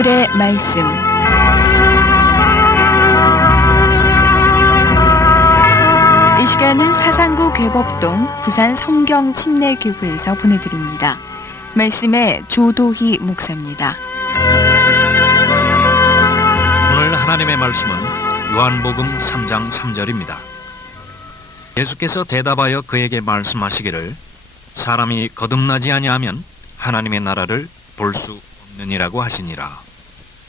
오늘의 말씀. 이 시간은 사상구 괴법동 부산 성경 침례교회에서 보내드립니다. 말씀의 조도희 목사입니다. 오늘 하나님의 말씀은 요한복음 3장 3절입니다. 예수께서 대답하여 그에게 말씀하시기를 사람이 거듭나지 아니하면 하나님의 나라를 볼 수 없느니라고 하시니라.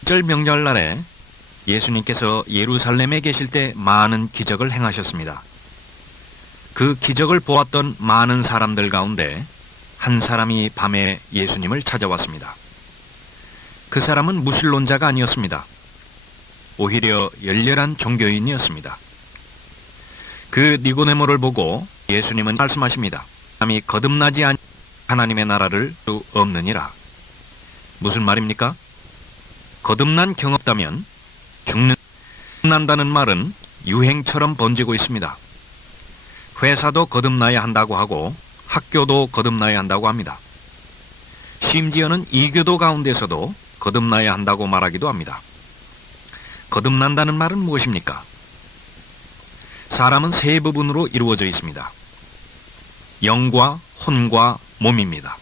절 명절날에 예수님께서 예루살렘에 계실 때 많은 기적을 행하셨습니다. 그 기적을 보았던 많은 사람들 가운데 한 사람이 밤에 예수님을 찾아왔습니다. 그 사람은 무신론자가 아니었습니다. 오히려 열렬한 종교인이었습니다. 그 니고데모를 보고 예수님은 말씀하십니다. 사람이 거듭나지 아니 하나님의 나라를 볼 수 없느니라. 무슨 말입니까? 거듭난 경험 없다면 죽는다는 말은 유행처럼 번지고 있습니다. 회사도 거듭나야 한다고 하고 학교도 거듭나야 한다고 합니다. 심지어는 이교도 가운데서도 거듭나야 한다고 말하기도 합니다. 거듭난다는 말은 무엇입니까? 사람은 세 부분으로 이루어져 있습니다. 영과 혼과 몸입니다.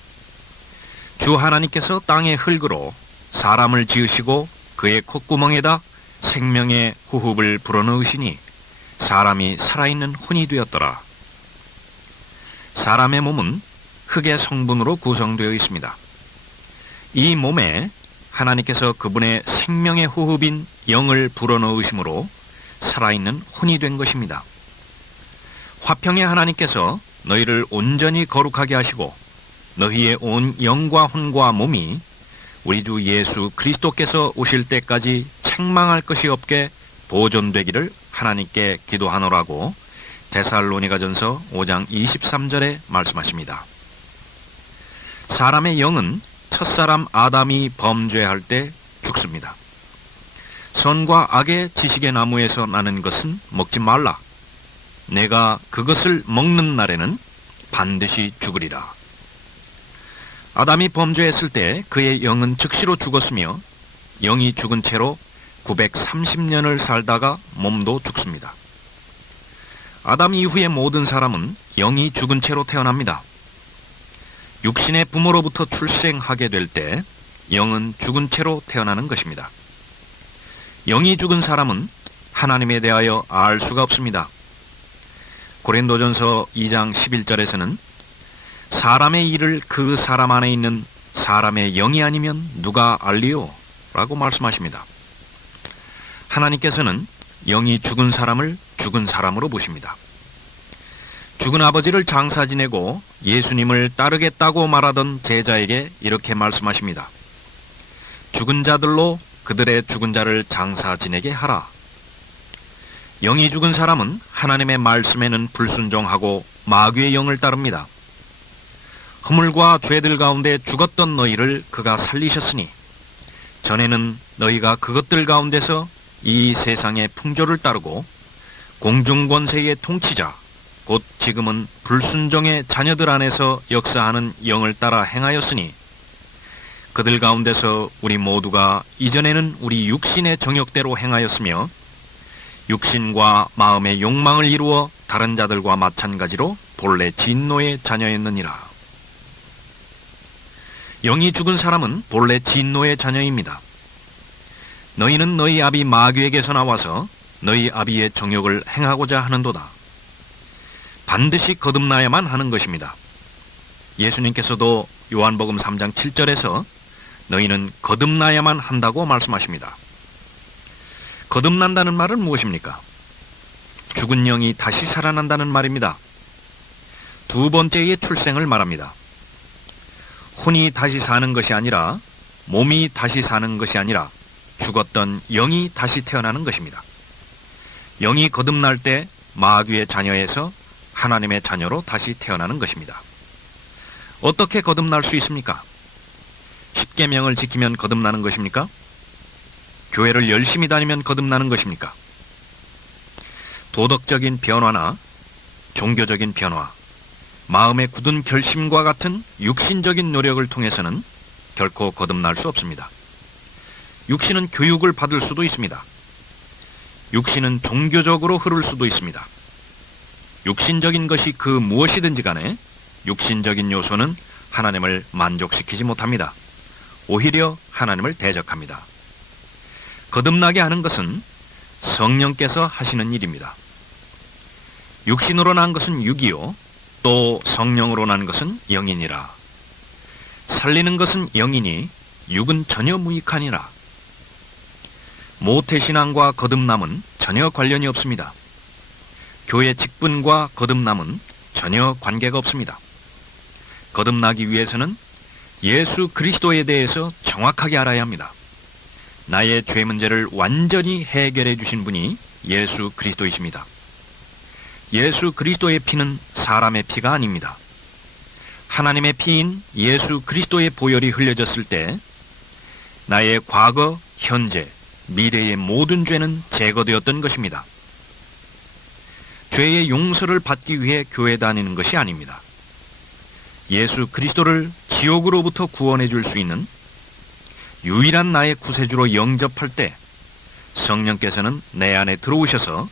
주 하나님께서 땅의 흙으로 사람을 지으시고 그의 콧구멍에다 생명의 호흡을 불어넣으시니 사람이 살아있는 혼이 되었더라. 사람의 몸은 흙의 성분으로 구성되어 있습니다. 이 몸에 하나님께서 그분의 생명의 호흡인 영을 불어넣으심으로 살아있는 혼이 된 것입니다. 화평의 하나님께서 너희를 온전히 거룩하게 하시고 너희의 온 영과 혼과 몸이 우리 주 예수 그리스도께서 오실 때까지 책망할 것이 없게 보존되기를 하나님께 기도하노라고 데살로니가전서 5장 23절에 말씀하십니다. 사람의 영은 첫사람 아담이 범죄할 때 죽습니다. 선과 악의 지식의 나무에서 나는 것은 먹지 말라. 내가 그것을 먹는 날에는 반드시 죽으리라. 아담이 범죄했을 때 그의 영은 즉시로 죽었으며 영이 죽은 채로 930년을 살다가 몸도 죽습니다. 아담 이후의 모든 사람은 영이 죽은 채로 태어납니다. 육신의 부모로부터 출생하게 될 때 영은 죽은 채로 태어나는 것입니다. 영이 죽은 사람은 하나님에 대하여 알 수가 없습니다. 고린도전서 2장 11절에서는 사람의 일을 그 사람 안에 있는 사람의 영이 아니면 누가 알리요? 라고 말씀하십니다. 하나님께서는 영이 죽은 사람을 죽은 사람으로 보십니다. 죽은 아버지를 장사 지내고 예수님을 따르겠다고 말하던 제자에게 이렇게 말씀하십니다. 죽은 자들로 그들의 죽은 자를 장사 지내게 하라. 영이 죽은 사람은 하나님의 말씀에는 불순종하고 마귀의 영을 따릅니다. 허물과 죄들 가운데 죽었던 너희를 그가 살리셨으니 전에는 너희가 그것들 가운데서 이 세상의 풍조를 따르고 공중권세의 통치자 곧 지금은 불순종의 자녀들 안에서 역사하는 영을 따라 행하였으니 그들 가운데서 우리 모두가 이전에는 우리 육신의 정욕대로 행하였으며 육신과 마음의 욕망을 이루어 다른 자들과 마찬가지로 본래 진노의 자녀였느니라. 영이 죽은 사람은 본래 진노의 자녀입니다. 너희는 너희 아비 마귀에게서 나와서 너희 아비의 정욕을 행하고자 하는도다. 반드시 거듭나야만 하는 것입니다. 예수님께서도 요한복음 3장 7절에서 너희는 거듭나야만 한다고 말씀하십니다. 거듭난다는 말은 무엇입니까? 죽은 영이 다시 살아난다는 말입니다. 두 번째의 출생을 말합니다. 혼이 다시 사는 것이 아니라 몸이 다시 사는 것이 아니라 죽었던 영이 다시 태어나는 것입니다. 영이 거듭날 때 마귀의 자녀에서 하나님의 자녀로 다시 태어나는 것입니다. 어떻게 거듭날 수 있습니까? 십계명을 지키면 거듭나는 것입니까? 교회를 열심히 다니면 거듭나는 것입니까? 도덕적인 변화나 종교적인 변화, 마음의 굳은 결심과 같은 육신적인 노력을 통해서는 결코 거듭날 수 없습니다. 육신은 교육을 받을 수도 있습니다. 육신은 종교적으로 흐를 수도 있습니다. 육신적인 것이 그 무엇이든지 간에 육신적인 요소는 하나님을 만족시키지 못합니다. 오히려 하나님을 대적합니다. 거듭나게 하는 것은 성령께서 하시는 일입니다. 육신으로 난 것은 육이요, 또 성령으로 난 것은 영이니라. 살리는 것은 영이니 육은 전혀 무익하니라. 모태신앙과 거듭남은 전혀 관련이 없습니다. 교회 직분과 거듭남은 전혀 관계가 없습니다. 거듭나기 위해서는 예수 그리스도에 대해서 정확하게 알아야 합니다. 나의 죄 문제를 완전히 해결해 주신 분이 예수 그리스도이십니다. 예수 그리스도의 피는 사람의 피가 아닙니다. 하나님의 피인 예수 그리스도의 보혈이 흘려졌을 때 나의 과거, 현재, 미래의 모든 죄는 제거되었던 것입니다. 죄의 용서를 받기 위해 교회 다니는 것이 아닙니다. 예수 그리스도를 지옥으로부터 구원해 줄 수 있는 유일한 나의 구세주로 영접할 때 성령께서는 내 안에 들어오셔서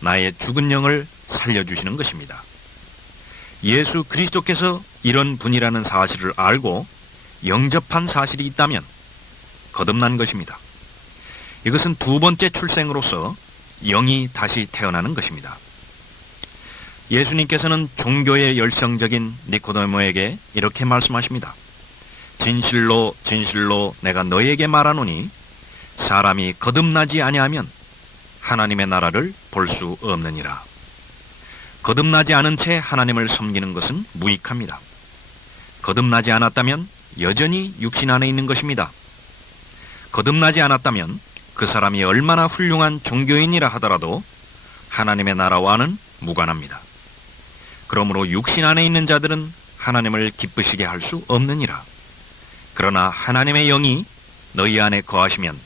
나의 죽은 영을 살려주시는 것입니다. 예수 그리스도께서 이런 분이라는 사실을 알고 영접한 사실이 있다면 거듭난 것입니다. 이것은 두 번째 출생으로서 영이 다시 태어나는 것입니다. 예수님께서는 종교의 열성적인 니코데모에게 이렇게 말씀하십니다. 진실로 진실로 내가 너에게 말하노니 사람이 거듭나지 아니하면 하나님의 나라를 볼 수 없느니라. 거듭나지 않은 채 하나님을 섬기는 것은 무익합니다. 거듭나지 않았다면 여전히 육신 안에 있는 것입니다. 거듭나지 않았다면 그 사람이 얼마나 훌륭한 종교인이라 하더라도 하나님의 나라와는 무관합니다. 그러므로 육신 안에 있는 자들은 하나님을 기쁘시게 할 수 없느니라. 그러나 하나님의 영이 너희 안에 거하시면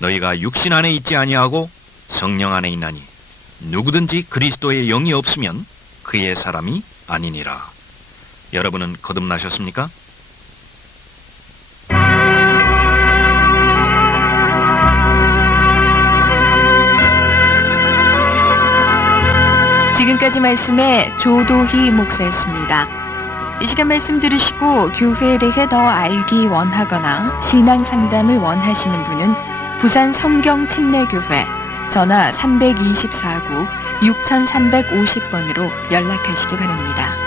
너희가 육신 안에 있지 아니하고 성령 안에 있나니 누구든지 그리스도의 영이 없으면 그의 사람이 아니니라. 여러분은 거듭나셨습니까? 지금까지 말씀에 조도희 목사였습니다. 이 시간 말씀 들으시고 교회에 대해 더 알기 원하거나 신앙 상담을 원하시는 분은 부산 성경침례교회 전화 324구 6350번으로 연락하시기 바랍니다.